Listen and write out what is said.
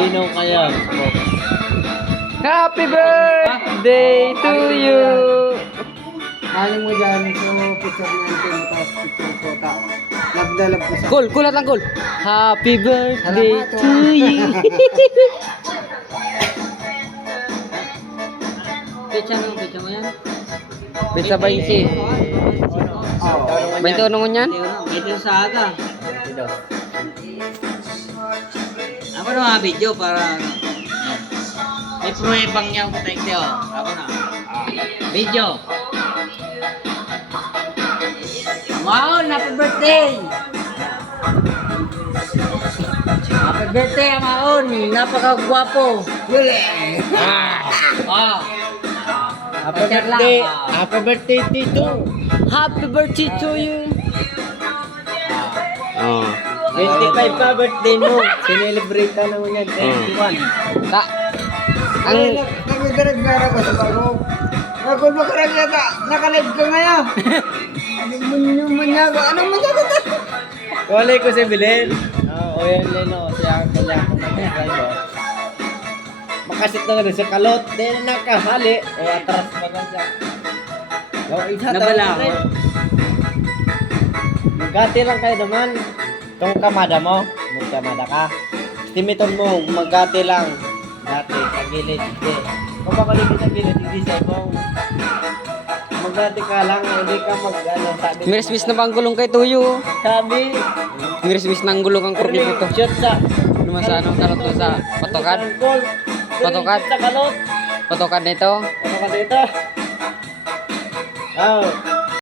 Sino kaya? Happy birthday to you! Alam mo dyan, so picture ni Auntie mo, tapos picture ko, love ko sa... Cool, kulat lang cool. Happy birthday Salamat, to you. Picture mo yan? Pizza ba yung si? Oo. 21 mo yan? Video sa aga. Ako na mga video para ano. May pruebang niya ang kutekte oh. Ako na. Video. Wow, happy birthday! Happy birthday, Amaon! Napakagwapo! Happy birthday. Happy birthday Tito. Happy birthday to you. Oh. 25 pa birthday mo. Sinelebrate ka naman yan. 21. Ta ang Nagdarag-gara ko sa bago. Ako makarag yata, nakalive ka ngayon. Anong manyaga? Anong manyaga ka? Wala ko si Belen. O yan Leno. Siya ko mag-drive. Makasit na rin sa kalot. Di na nakahali. Atras pa ka siya. Nabala ako. Magkati lang kayo naman. Itong kamada mo. Magkamada ka. Timiton mo. Magkati lang. Dati. Sa gilid. Hindi. Kung makaligid sa gilid, hindi sa ibang. Magkati ka lang. Hindi ka mag-ano. Sabi. miris-mis na ba ang gulong kay Tuyo? Sabi. Miris-mis na ang gulong ang kurbi ko to. Shot sa. Naman sa anong kalot to sa patokan? Patokan? Sa kalot. Patokan nito? Ano ka dito? Oh.